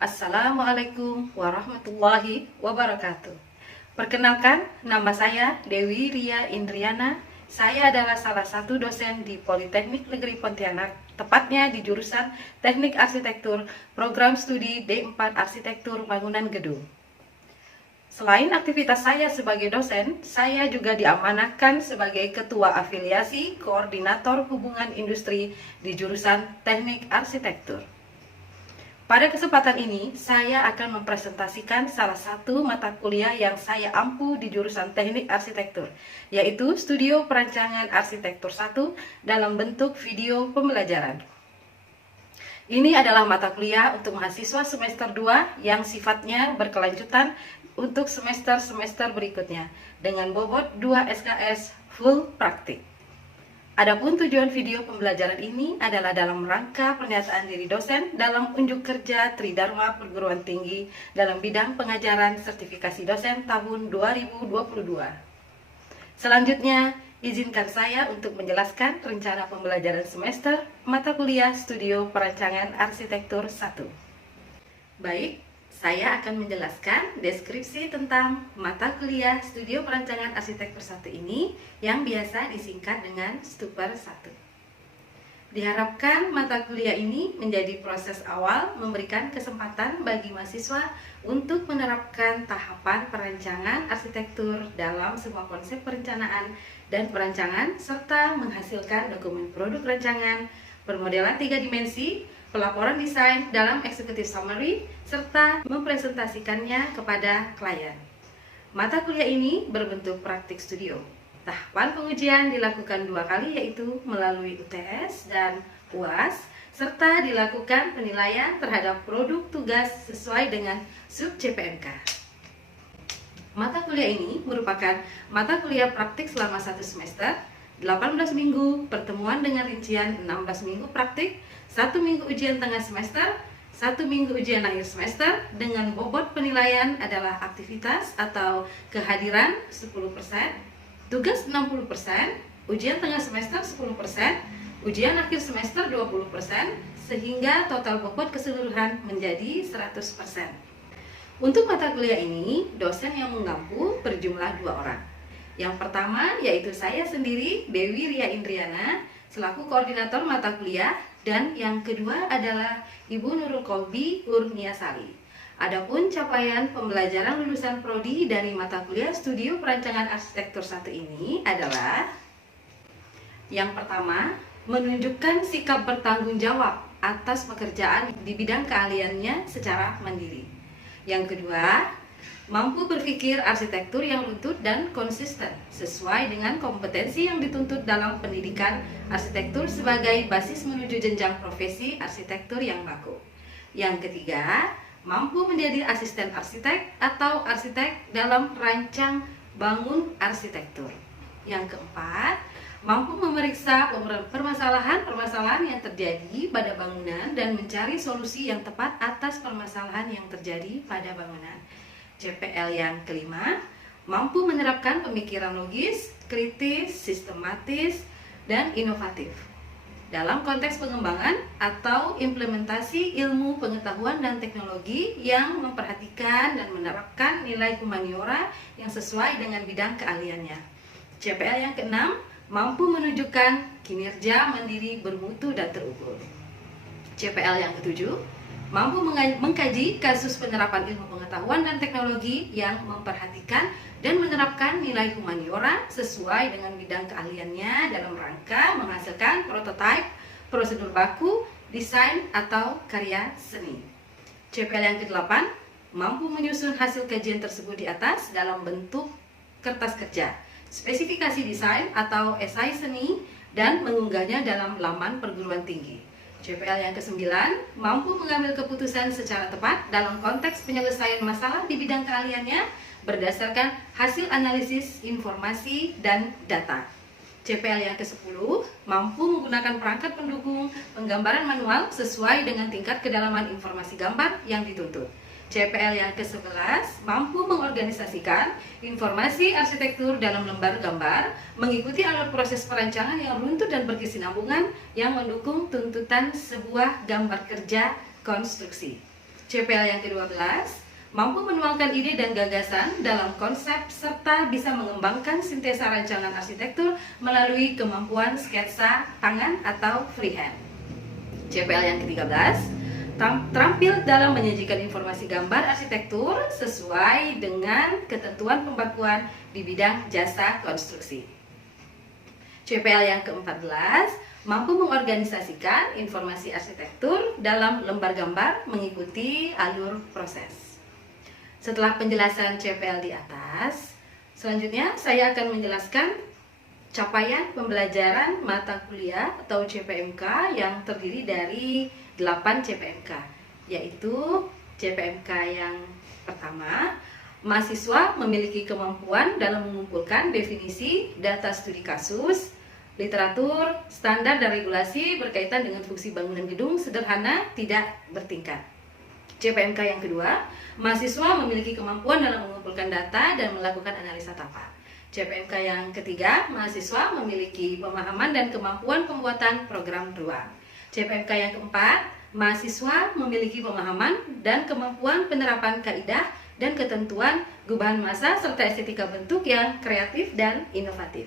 Assalamualaikum warahmatullahi wabarakatuh. Perkenalkan, nama saya Dewi Ria Indriana. Saya adalah salah satu dosen di Politeknik Negeri Pontianak, tepatnya di jurusan Teknik Arsitektur, program studi D4 Arsitektur Bangunan Gedung. Selain aktivitas saya sebagai dosen, saya juga diamanahkan sebagai Ketua Afiliasi Koordinator Hubungan Industri di jurusan Teknik Arsitektur. Pada kesempatan ini, saya akan mempresentasikan salah satu mata kuliah yang saya ampu di jurusan Teknik Arsitektur, yaitu Studio Perancangan Arsitektur 1 dalam bentuk video pembelajaran. Ini adalah mata kuliah untuk mahasiswa semester 2 yang sifatnya berkelanjutan untuk semester-semester berikutnya, dengan bobot 2 SKS full praktik. Adapun tujuan video pembelajaran ini adalah dalam rangka pernyataan diri dosen dalam unjuk kerja Tridharma Perguruan Tinggi dalam bidang pengajaran sertifikasi dosen tahun 2022. Selanjutnya, izinkan saya untuk menjelaskan rencana pembelajaran semester mata kuliah Studio Perancangan Arsitektur 1. Baik, saya akan menjelaskan deskripsi tentang mata kuliah Studio Perancangan Arsitektur 1 ini yang biasa disingkat dengan Stuper 1. Diharapkan mata kuliah ini menjadi proses awal memberikan kesempatan bagi mahasiswa untuk menerapkan tahapan perancangan arsitektur dalam sebuah konsep perencanaan dan perancangan serta menghasilkan dokumen produk rancangan, permodelan 3 dimensi, pelaporan desain dalam executive summary, serta mempresentasikannya kepada klien. Mata kuliah ini berbentuk praktik studio. Tahapan pengujian dilakukan 2 kali, yaitu melalui UTS dan UAS, serta dilakukan penilaian terhadap produk tugas sesuai dengan sub CPNK. Mata kuliah ini merupakan mata kuliah praktik selama 1 semester, 18 minggu pertemuan dengan rincian 16 minggu praktik, 1 minggu ujian tengah semester, 1 minggu ujian akhir semester, dengan bobot penilaian adalah aktivitas atau kehadiran 10%, tugas 60%, ujian tengah semester 10%, ujian akhir semester 20%, sehingga total bobot keseluruhan menjadi 100%. Untuk mata kuliah ini, dosen yang mengampu berjumlah 2 orang. Yang pertama yaitu saya sendiri, Dewi Ria Indriana, selaku koordinator mata kuliah, dan yang kedua adalah Ibu Nurul Kolbi Urniasari. Adapun capaian pembelajaran lulusan prodi dari mata kuliah Studio Perancangan Arsitektur 1 ini adalah: yang pertama, menunjukkan sikap bertanggung jawab atas pekerjaan di bidang keahliannya secara mandiri. Yang kedua, mampu berpikir arsitektur yang lutut dan konsisten sesuai dengan kompetensi yang dituntut dalam pendidikan arsitektur sebagai basis menuju jenjang profesi arsitektur yang laku. Yang ketiga, mampu menjadi asisten arsitek atau arsitek dalam rancang bangun arsitektur. Yang keempat, mampu memeriksa permasalahan-permasalahan yang terjadi pada bangunan dan mencari solusi yang tepat atas permasalahan yang terjadi pada bangunan. CPL yang kelima, mampu menerapkan pemikiran logis, kritis, sistematis, dan inovatif dalam konteks pengembangan atau implementasi ilmu pengetahuan dan teknologi yang memperhatikan dan menerapkan nilai humaniora yang sesuai dengan bidang keahliannya. CPL yang keenam, mampu menunjukkan kinerja mandiri bermutu dan terukur. CPL yang ketujuh, mampu mengkaji kasus penerapan ilmu pengetahuan dan teknologi yang memperhatikan dan menerapkan nilai humaniora sesuai dengan bidang keahliannya dalam rangka menghasilkan prototipe, prosedur baku, desain, atau karya seni. CPL yang ke-8, mampu menyusun hasil kajian tersebut di atas dalam bentuk kertas kerja, spesifikasi desain atau esai seni, dan mengunggahnya dalam laman perguruan tinggi. CPL yang ke-9, mampu mengambil keputusan secara tepat dalam konteks penyelesaian masalah di bidang keahliannya berdasarkan hasil analisis informasi dan data. CPL yang ke-10, mampu menggunakan perangkat pendukung penggambaran manual sesuai dengan tingkat kedalaman informasi gambar yang dituntut. CPL yang ke-11 mampu mengorganisasikan informasi arsitektur dalam lembar gambar, mengikuti alur proses perancangan yang runtut dan berkesinambungan yang mendukung tuntutan sebuah gambar kerja konstruksi. CPL yang ke-12, mampu menuangkan ide dan gagasan dalam konsep serta bisa mengembangkan sintesa rancangan arsitektur melalui kemampuan sketsa tangan atau freehand. CPL yang ke-13, terampil dalam menyajikan informasi gambar arsitektur sesuai dengan ketentuan pembakuan di bidang jasa konstruksi. CPL yang ke-14, mampu mengorganisasikan informasi arsitektur dalam lembar gambar mengikuti alur proses. Setelah penjelasan CPL di atas, selanjutnya saya akan menjelaskan capaian pembelajaran mata kuliah atau CPMK yang terdiri dari 8 CPMK, yaitu CPMK yang pertama, mahasiswa memiliki kemampuan dalam mengumpulkan definisi, data studi kasus, literatur, standar dan regulasi berkaitan dengan fungsi bangunan gedung sederhana tidak bertingkat. CPMK yang kedua, mahasiswa memiliki kemampuan dalam mengumpulkan data dan melakukan analisa tapak. CPMK yang ketiga, mahasiswa memiliki pemahaman dan kemampuan pembuatan program ruang. CPMK yang keempat, mahasiswa memiliki pemahaman dan kemampuan penerapan kaidah dan ketentuan gubahan massa serta estetika bentuk yang kreatif dan inovatif.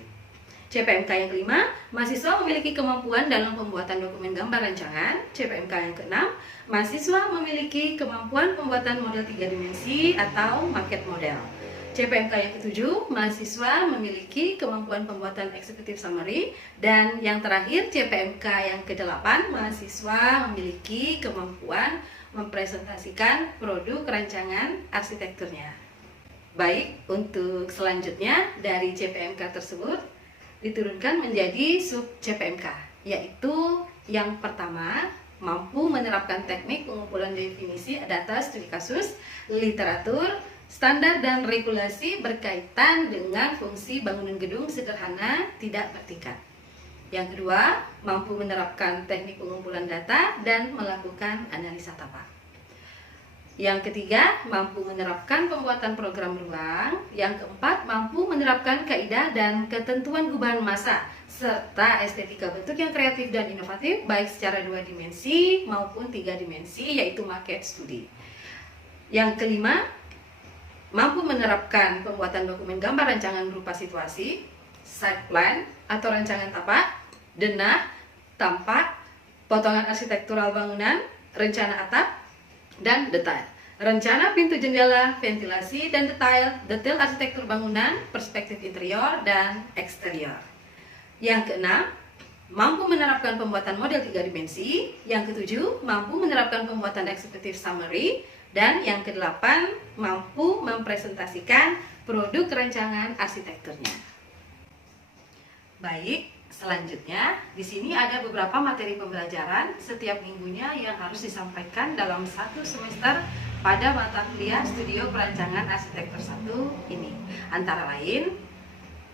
CPMK yang kelima, mahasiswa memiliki kemampuan dalam pembuatan dokumen gambar rancangan. CPMK yang keenam, mahasiswa memiliki kemampuan pembuatan model 3 dimensi atau maket model. CPMK yang ketujuh, mahasiswa memiliki kemampuan pembuatan executive summary. Dan yang terakhir, CPMK yang ke-8, mahasiswa memiliki kemampuan mempresentasikan produk rancangan arsitekturnya. Baik, untuk selanjutnya dari CPMK tersebut diturunkan menjadi sub CPMK, yaitu yang pertama, mampu menerapkan teknik pengumpulan definisi data studi kasus, literatur, standar dan regulasi berkaitan dengan fungsi bangunan gedung sederhana tidak bertingkat. Yang kedua, mampu menerapkan teknik pengumpulan data dan melakukan analisa tapak. Yang ketiga, mampu menerapkan pembuatan program ruang. Yang keempat, mampu menerapkan kaidah dan ketentuan gubahan massa serta estetika bentuk yang kreatif dan inovatif baik secara 2 dimensi maupun 3 dimensi, yaitu maket studi. Yang kelima, mampu menerapkan pembuatan dokumen gambar rancangan berupa situasi, site plan atau rancangan tapak, denah, tampak, potongan arsitektural bangunan, rencana atap, dan detail. Rencana pintu jendela, ventilasi, dan detail arsitektur bangunan, perspektif interior dan eksterior. Yang keenam, mampu menerapkan pembuatan model 3 dimensi. Yang ketujuh, mampu menerapkan pembuatan executive summary. Dan yang kedelapan, mampu mempresentasikan produk rancangan arsitekturnya. Baik, selanjutnya di sini ada beberapa materi pembelajaran setiap minggunya yang harus disampaikan dalam satu semester pada mata kuliah Studio Perancangan Arsitektur 1 ini. Antara lain,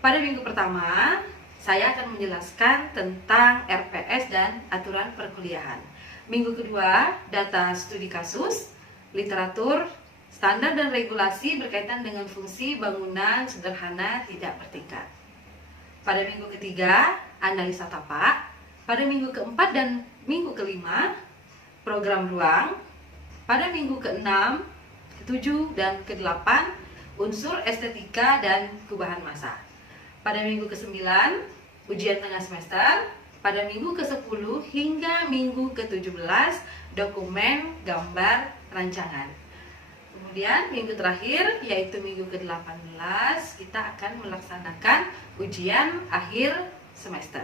pada minggu pertama saya akan menjelaskan tentang RPS dan aturan perkuliahan. Minggu kedua, data studi kasus, literatur, standar dan regulasi berkaitan dengan fungsi bangunan sederhana tidak bertingkat. Pada minggu ketiga, analisa tapak. Pada minggu keempat dan minggu kelima, program ruang. Pada minggu keenam, ketujuh dan kedelapan, unsur estetika dan gubahan massa. Pada minggu ke-9, ujian tengah semester. Pada minggu ke-10 hingga minggu ke-17, dokumen gambar rancangan. Kemudian minggu terakhir, yaitu minggu ke-18, kita akan melaksanakan ujian akhir semester.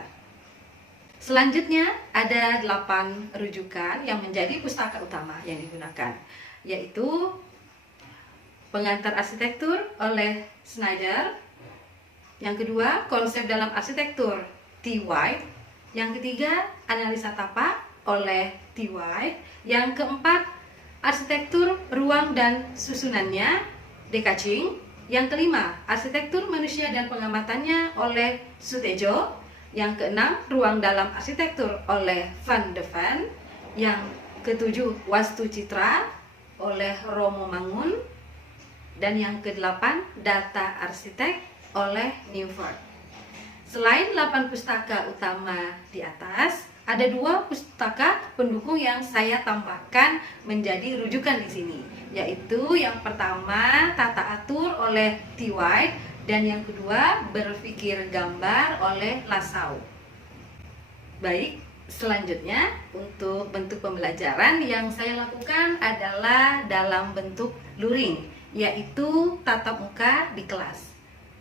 Selanjutnya ada 8 rujukan yang menjadi pustaka utama yang digunakan, yaitu Pengantar Arsitektur oleh Snyder. Yang kedua, Konsep dalam Arsitektur T. White. Yang ketiga, Analisa Tapak oleh T. White. Yang keempat, Arsitektur Ruang dan Susunannya D. Kaching. Yang kelima, Arsitektur Manusia dan Pengamatannya oleh Sutejo. Yang keenam, Ruang dalam Arsitektur oleh Van de Ven. Yang ketujuh, Wastu Citra oleh Romo Mangun. Dan yang kedelapan, Data Arsitek oleh Newford. Selain 8 pustaka utama di atas, Ada 2 pustaka pendukung yang saya tambahkan menjadi rujukan di sini, yaitu yang pertama Tata Atur oleh T. White dan yang kedua Berpikir Gambar oleh Lassault. Baik, selanjutnya untuk bentuk pembelajaran yang saya lakukan adalah dalam bentuk luring, yaitu tatap muka di kelas.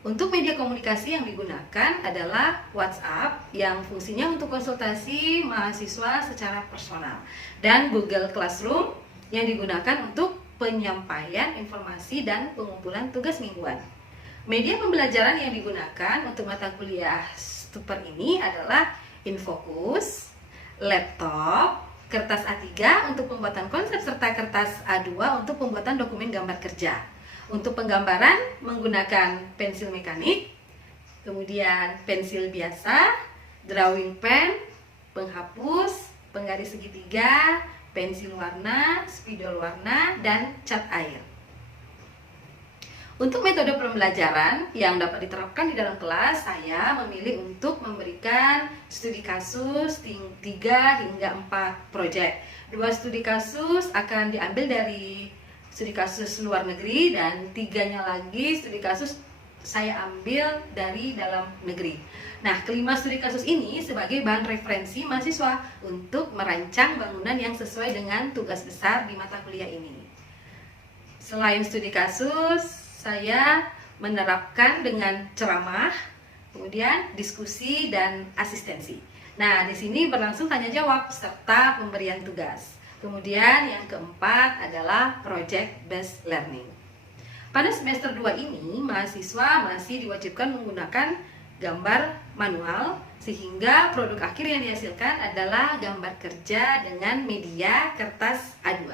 Untuk media komunikasi yang digunakan adalah WhatsApp yang fungsinya untuk konsultasi mahasiswa secara personal, dan Google Classroom yang digunakan untuk penyampaian informasi dan pengumpulan tugas mingguan. Media pembelajaran yang digunakan untuk mata kuliah super ini adalah Infocus, laptop, kertas A3 untuk pembuatan konsep serta kertas A2 untuk pembuatan dokumen gambar kerja. Untuk penggambaran menggunakan pensil mekanik, kemudian pensil biasa, drawing pen, penghapus, penggaris segitiga, pensil warna, spidol warna, dan cat air. Untuk metode pembelajaran yang dapat diterapkan di dalam kelas, saya memilih untuk memberikan studi kasus 3 hingga 4 proyek. 2 studi kasus akan diambil dari studi kasus luar negeri, dan 3-nya lagi studi kasus saya ambil dari dalam negeri. Nah, kelima studi kasus ini sebagai bahan referensi mahasiswa untuk merancang bangunan yang sesuai dengan tugas besar di mata kuliah ini. Selain studi kasus, saya menerapkan dengan ceramah, kemudian diskusi dan asistensi. Nah, di sini berlangsung tanya jawab serta pemberian tugas. Kemudian yang keempat adalah project based learning. Pada semester 2 ini, mahasiswa masih diwajibkan menggunakan gambar manual, sehingga produk akhir yang dihasilkan adalah gambar kerja dengan media kertas A2.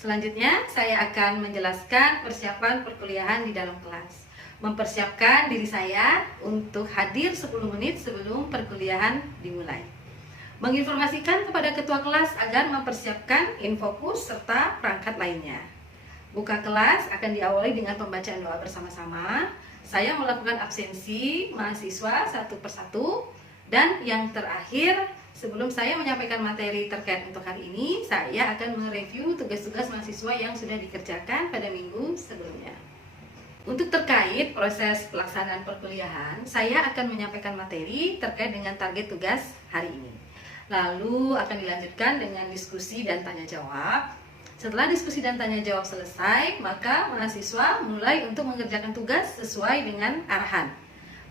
Selanjutnya, saya akan menjelaskan persiapan perkuliahan di dalam kelas. Mempersiapkan diri saya untuk hadir 10 menit sebelum perkuliahan dimulai. Menginformasikan kepada ketua kelas agar mempersiapkan Infocus serta perangkat lainnya. Buka kelas akan diawali dengan pembacaan doa bersama-sama. Saya melakukan absensi mahasiswa satu persatu. Dan yang terakhir, sebelum saya menyampaikan materi terkait untuk hari ini, saya akan mereview tugas-tugas mahasiswa yang sudah dikerjakan pada minggu sebelumnya. Untuk terkait proses pelaksanaan perkuliahan, saya akan menyampaikan materi terkait dengan target tugas hari ini. Lalu akan dilanjutkan dengan diskusi dan tanya jawab. Setelah diskusi dan tanya jawab selesai, maka mahasiswa mulai untuk mengerjakan tugas sesuai dengan arahan.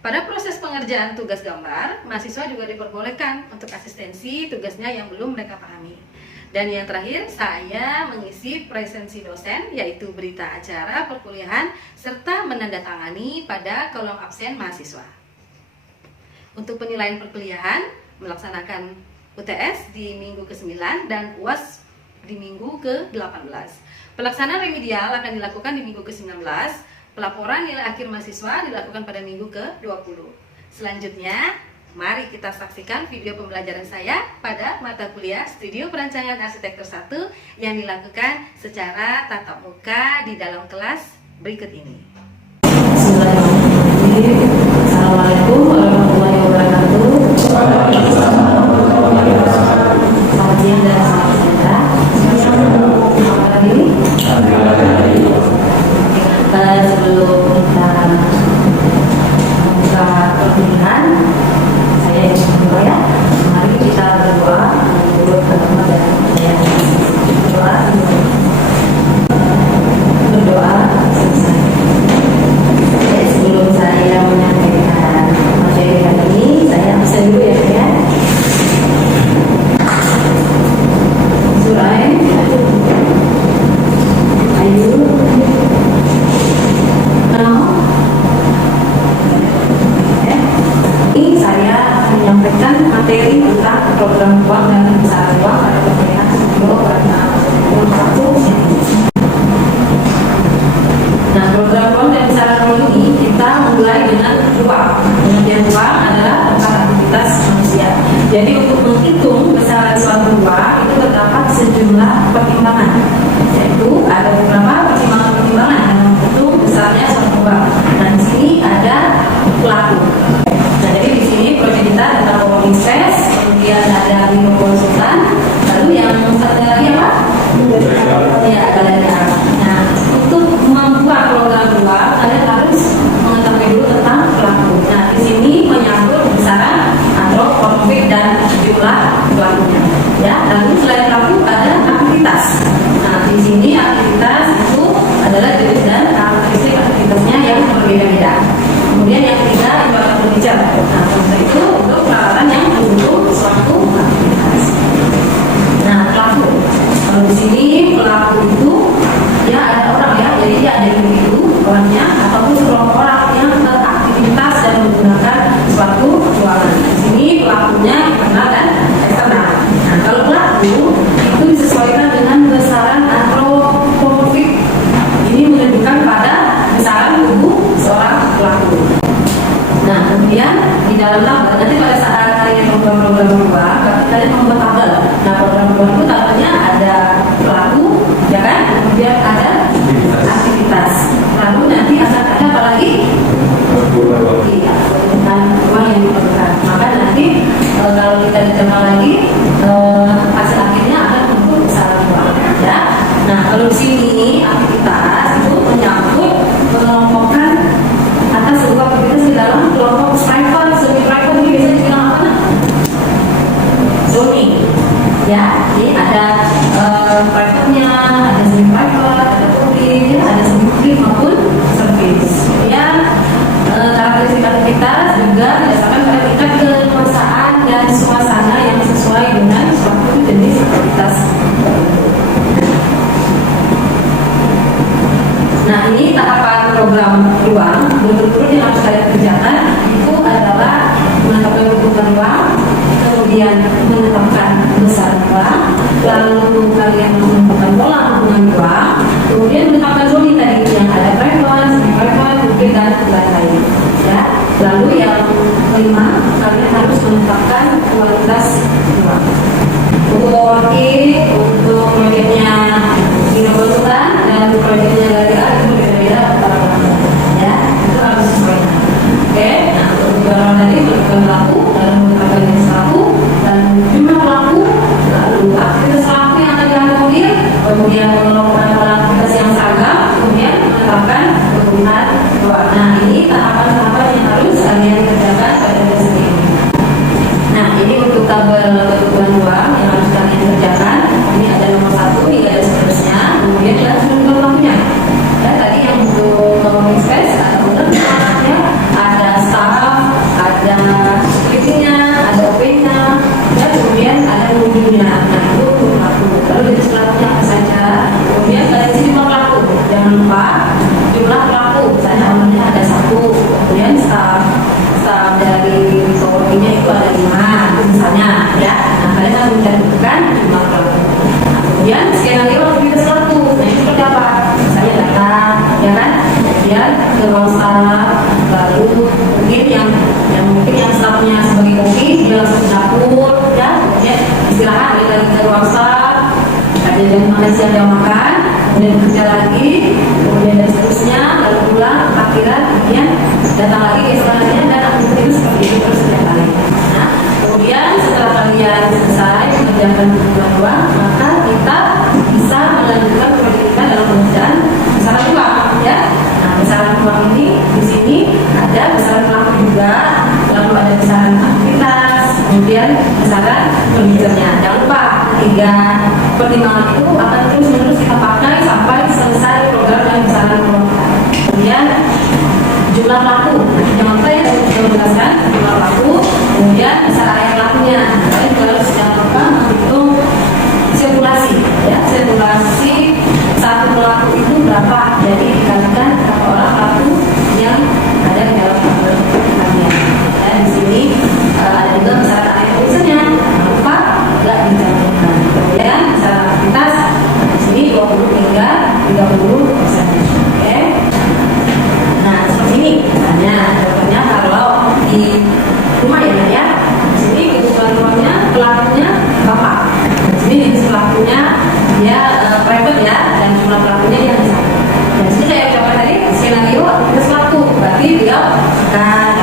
Pada proses pengerjaan tugas gambar, mahasiswa juga diperbolehkan untuk asistensi tugasnya yang belum mereka pahami. Dan yang terakhir, saya mengisi presensi dosen, yaitu berita acara perkuliahan, serta menandatangani pada kolom absen mahasiswa. Untuk penilaian perkuliahan, melaksanakan UTS di minggu ke-9 dan UAS di minggu ke-18. Pelaksanaan remedial akan dilakukan di minggu ke-19. Pelaporan nilai akhir mahasiswa dilakukan pada minggu ke-20. Selanjutnya, mari kita saksikan video pembelajaran saya pada mata kuliah Studio Perancangan Arsitektur 1 yang dilakukan secara tatap muka di dalam kelas berikut ini. Assalamualaikum warahmatullahi wabarakatuh. Selamat siang dan selamat sejahtera. Sebelum kita membuka perkuliahan, saya ingin berdoa ya. Mari kita berdoa menurut agama dan saya berdoa selesai. Sebelum saya menyampaikan materi hari ini, saya absen dulu ya. Surai, Ayu, ini saya menyampaikan materi tentang program uang dan besaran uang pada perkuliahan studio perancangan arsitektur 1. Nah, program uang dan besaran uang ini kita mulai dengan uang. Pengertian uang adalah tempat aktivitas manusia. Jadi untuk menghitung besaran suatu uang itu terdapat sejumlah pertimbangan. Yaitu ada beberapa pertimbangan yang menghitung besarnya suatu uang. Nah, di sini ada pelaku. Nah, jadi di sini proyek kita tentang komoditi tadi konsultan. Lalu yang satu lagi apa? Ya, galeri. Nah, untuk membuat program 2, kalian harus mengetahui dulu tentang pelaku. Nah, di sini menyangkut besaran atau konflik dan jumlah pelakunya. Ya, lalu selain pelaku ada aktivitas. Nah, di sini aktivitas itu adalah jenis dan karakteristik aktivitasnya yang berbeda-beda. Kemudian yang ketiga itu akan berbicara. Nah, untuk itu untuk peralatan yang mendukung suatu aktivitas. Nah, pelaku. Kalau di sini pelaku itu ya ada orang ya, jadi dia ada individu orangnya ataupun sekelompok orang yang beraktivitas dan menggunakan suatu ruangan. Di sini pelakunya internal dan eksternal. Nah, kalau pelaku itu disesuaikan dengan besaran atau konflik. Ini menunjukkan pada besaran tubuh seorang pelaku. Nah, kemudian di dalam tabel nanti pada saat kalian program-program berubah, kalian membuat tabel. Nah, program-program itu tabelnya ada pelaku, ya kan? Kemudian ada aktivitas. Lalu nanti akan ada apa lagi? Iya, dengan uang yang diperlukan. Maka nanti kalau kita diterima lagi, hasil akhirnya akan untuk besaran uang. Ya. Nah, kalau di sini aktivitas itu menyangkut mengelompokkan atas sebuah aktivitas di dalam kelompok private, semi private ini biasanya dibilang apa? Zoning. Ya, jadi ada private-nya, ada semi private, ada publik, ya, ada semi publik maupun service. Kemudian karakteristik aktivitas juga berdasarkan pada tingkat keluasaan dan suasana yang sesuai dengan suatu jenis aktivitas. Nah, ini tahapan program ruang berturut-turut yang harus kalian kerjakan itu adalah menetapkan hubungan ruang, kemudian menetapkan besaran ruang, lalu kalian menetapkan pola hubungan ruang, kemudian menetapkan zona tadi yang ada private, semi-private, publik dan lain-lain. Ya, lalu yang kelima kalian harus menetapkan kualitas ruang. Untuk working, untuk proyeknya Bina Konsultan dan proyeknya dari A itu berbeda-beda antara ya, itu harus sesuai. Oke, nah untuk beberapa tadi menentukan pelaku, lalu menetapkan jenis pelaku, dan jumlah pelaku, lalu aktivitas pelaku yang akan diakomodir, kemudian mengelompokkan pola aktivitas yang seragam, kemudian menetapkan kebutuhan ruang. Nah, ini tahapan-tahapan yang harus kalian kerjakan pada dasar ini. Nah, ini untuk tabel kebutuhan ruang yang harus kalian kerjakan. Ini ada nomor 1 hingga ada seterusnya. Kemudian kita harus menentukan pelakunya. Ya, tadi yang untuk ngomongin space ada owner, ya, ada staff, ada security-nya, ada OP-nya, ya, kemudian ada pengunjungnya. Nah, itu untuk pelaku. Lalu jenis pelakunya apa saja. Kemudian dari sini jumlah pelaku. Jangan lupa jumlah pelaku. Misalnya ownernya ada 1, kemudian staff dari co-working-nya itu ada 5 misalnya, ya. Nah, kalian harus menentukan jumlah pelaku. Nah, kemudian skenario aktivitas pelaku. Nah, itu seperti apa? Misalnya datang, ya kan? Kemudian ke ruang staff, lalu mungkin yang staffnya sebagai koki dia langsung ke dapur, ya. Kemudian istirahat, balik lagi ke ruang staff, ada jam makan siang dia makan, kemudian kerja lagi, kemudian dan seterusnya, lalu pulang, akhirat, kemudian datang lagi ke sekolahnya dan aktivitas seperti itu terus setiap hari. Nah, kemudian setelah kalian selesai mengerjakan kebutuhan ruang, maka kita bisa melanjutkan proyek kita dalam pengerjaan besaran ruang, ya. Nah, besaran ruang ini di sini ada besaran pelaku juga, lalu ada besaran aktivitas, kemudian besaran pembicaranya. Jangan lupa 3 pertimbangan itu akan terus-menerus kita pakai sampai selesai program yang besaran ruang. Kemudian jumlah pelaku, jangan lupa ya, saya menjelaskan jumlah pelaku, kemudian besar area pelakunya. Kalian juga harus jangan lupa menghitung sirkulasi, ya, sirkulasi satu pelaku itu berapa, jadi dikalikan berapa orang pelaku yang ada di dalam tabel kalian. Dan di sini ada juga besar area tulisannya, jangan lupa nggak dicantumkan. Kemudian besar aktivitas di sini 20 hingga 30%. Oke. Nah, seperti ini misalnya contohnya kalau di rumah ya, di sini kebutuhan ruangnya pelakunya bapak, di sini jenis pelakunya dia private ya, dan jumlah pelakunya yang besar. Dan di sini saya ucapkan tadi skenario aktivitas pelaku, berarti dia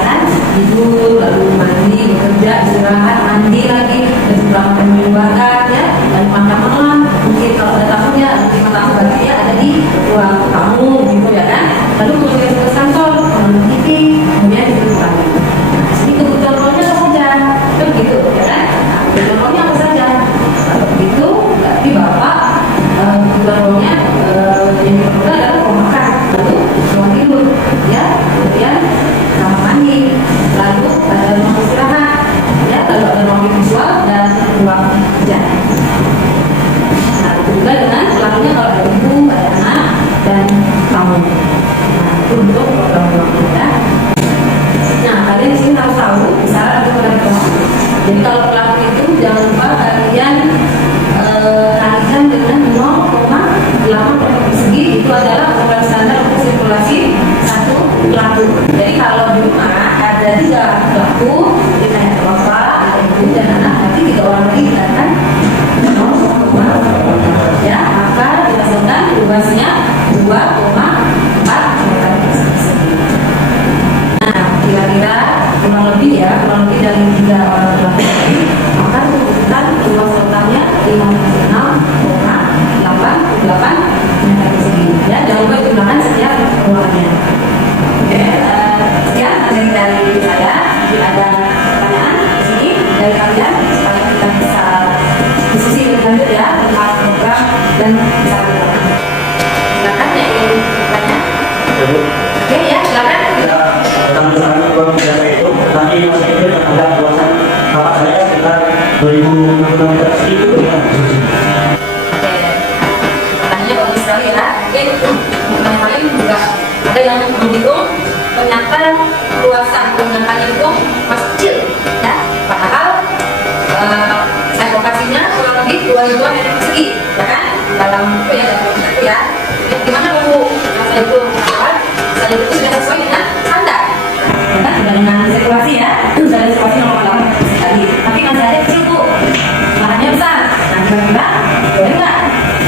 kan tidur lalu mandi, bekerja, istirahat, mandi lagi, dan pulang ke keluarga, ya, dan makan malam. Mungkin kalau ada tamunya, mungkin tamu baginya ada di ruang tamu, gitu ya kan. Lalu kemudian ke kantor, menonton TV, kemudian tidur lagi. Nah, sini kebutuhan rohnya apa saja, kan gitu, ya kan. Nah, kebutuhan rohnya apa saja. Kalau begitu, berarti bapak kebutuhan rohnya yang kedua adalah ruang makan, lalu ruang tidur, ya, kemudian kamar mandi, lalu ada ruang istirahat, ya, lalu ada ruang visual dan ruang kerja. Nah, itu juga dengan pelakunya kalau ada ibu, ada anak, dan tamu. Nah, itu untuk program-program kita. Nah, kalian di sini harus tahu, misalnya ada program. Jadi kalau pelaku itu jangan lupa kalian kalikan dengan 0,8 meter persegi, itu adalah ukuran standar untuk sirkulasi satu pelaku. Jadi kalau di rumah ada 3 pelaku, dengan bapak, ada ibu dan anak, nanti 3 orang lagi dikatakan 0,8, ya, maka dihasilkan luasnya 2,4 meter persegi. Nah, kira-kira kurang lebih dari 3 orang pelaku ini, maka tunjukkan luas totalnya 56,88 meter persegi. Ya, jangan lupa jumlahkan setiap ruangannya. Oke, sekian dari saya. Jika ada pertanyaan di sini dari kalian, supaya kita bisa diskusi lebih lanjut ya tentang program dan cara berlaku. Silakan yang ingin bertanya. Oke ya, silakan. Tentang misalnya uang biasa itu, tadi masih itu terhadap luasan bapak saya sekitar 2.000 meter itu ya. Pertanyaannya bagus sekali ya. Mungkin yang lain juga ada yang menghitung, ternyata luasan yang itu masih kecil, ya. Padahal advokasinya kurang lebih 2.000 meter persegi, ya kan? Dalam itu ya, ya. Gimana Bu? Saya itu saya itu sudah sesuai dengan standar, ya kan? Sudah dengan sirkulasi ya, sudah sirkulasi 0,8 meter persegi. Tapi masih ada kecil Bu, lahannya besar. Nah, kira-kira boleh nggak?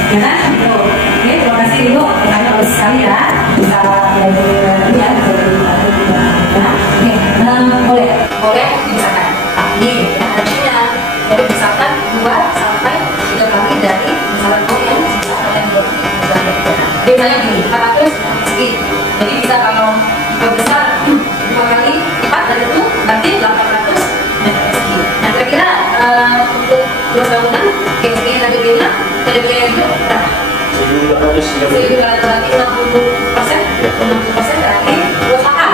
Ya kan? Gitu. Oke, terima kasih Ibu. Pertanyaan bagus sekali ya. Bisa belajar ya. Boleh misalkan. Tapi ya artinya dari misalkan 2 sampai 3 kali dari misalkan yang kalian buat. Jadi misalnya gini, 400 persegi. Jadi bisa kalau besar 2 kali lipat dari itu berarti 800 meter persegi. Nah, kira-kira untuk luas bangunan kayak segini lagi gini, ada biaya itu berapa? 1.200 berarti 60%, 60% berarti luas lahan.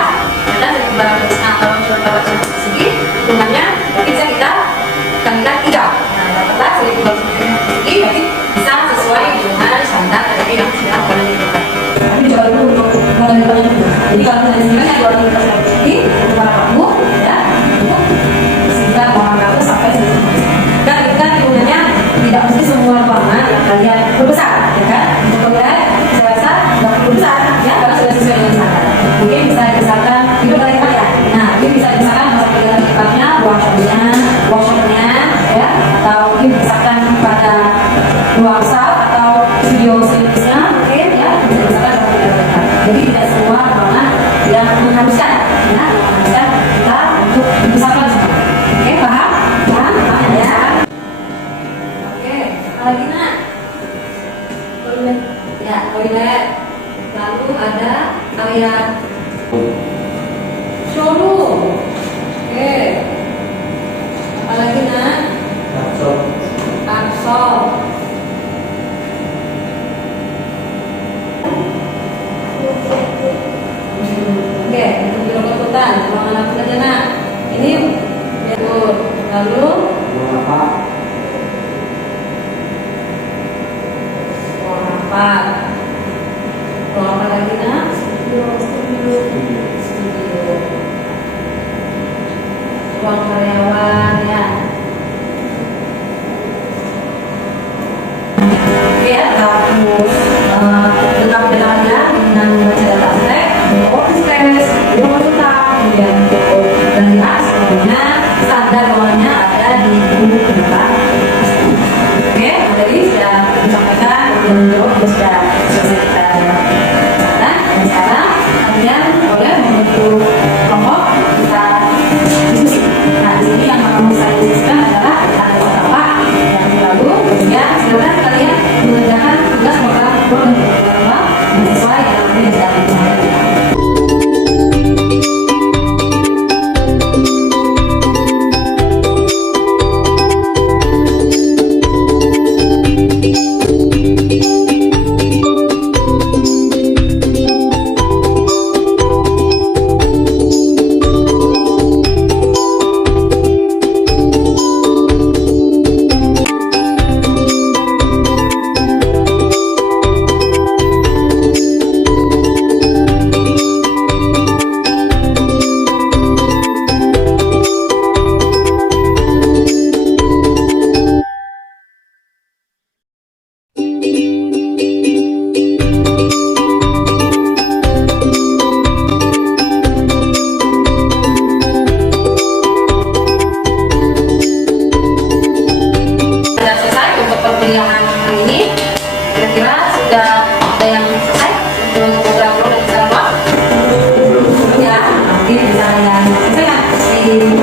Dan barang tahun persegi, hitungannya berarti bisa kita kalikan 3. Nah, dapatlah 1.200 persegi, berarti bisa sesuai dengan standar dari yang sudah kalian tentukan. Tapi coba dulu untuk menentukan itu. Jadi kalau dari sini kan 2.000 persegi, untuk para pelaku, ya, untuk sekitar 800 sampai 1.000 persegi. Dan itu kan hitungannya tidak mesti semua ruangan yang kalian berbesar, ya kan? Untuk toilet, saya rasa tidak perlu besar, ya, karena sudah sesuai dengan standar. Mungkin bisa dibesarkan itu dari kalian. Nah, ini bisa dibesarkan masa kegiatan tempatnya, workshopnya, ya, atau mungkin dibesarkan pada ruang staff atau studio service-nya, mungkin ya, bisa dibesarkan pada kegiatan. Jadi tidak semua ruangan yang mengharuskan, ya, mengharuskan kita untuk dibesarkan semua. Oke, paham? Paham ya? Oke, apa lagi nak? Toilet. Ya, toilet. Lalu ada area showroom. Oke. Apa lagi nak? Kapsul. Oke, untuk biro keputan, ruangan apa saja nak? Ini betul. Lalu ruang apa? Ruang apa lagi nak? Studio. Ruang karyawan ya. Oke, dapur lengkap dengannya dengan membaca data stek, office space, ruang konsultan, kemudian dan lihat semuanya standar ruangannya ada di buku kedua. Oke, tadi sudah disampaikan dan jawab sudah selesai kita catat. Dan sekarang kalian boleh membentuk kelompok kita diskusi.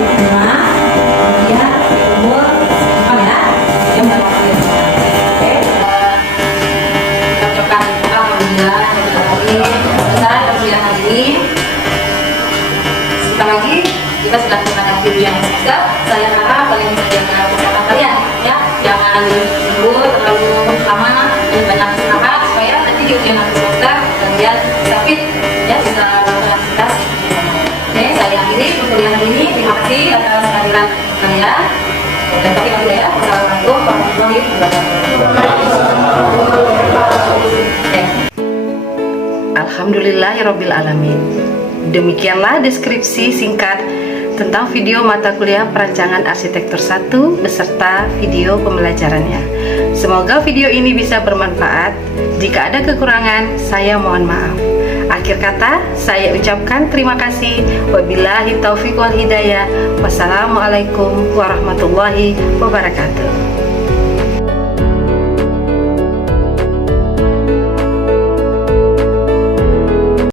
kemudian umur 8 ya, yang berlahir. Oke, kita ucapkan alhamdulillah selesai ujian hari ini. Sebentar lagi kita sudah mengadakan ujian semester. Saya harap kalian bisa jaga kesehatan kalian ya, jangan libur terlalu lama dan banyak istirahat supaya nanti di ujian akhir semester kalian bisa fit ya, bisa beraktivitas. Oke, saya akhiri perkuliahan ini. Terima kasih atas kehadiran kalian. Dan tapi lagi ya, wassalamualaikum warahmatullahi wabarakatuh. Alhamdulillahirabbil alamin. Demikianlah deskripsi singkat tentang video mata kuliah perancangan arsitektur 1 beserta video pembelajarannya. Semoga video ini bisa bermanfaat. Jika ada kekurangan, saya mohon maaf. Akhir kata, saya ucapkan terima kasih. Wabillahi taufiq wal hidayah. Wassalamualaikum warahmatullahi wabarakatuh.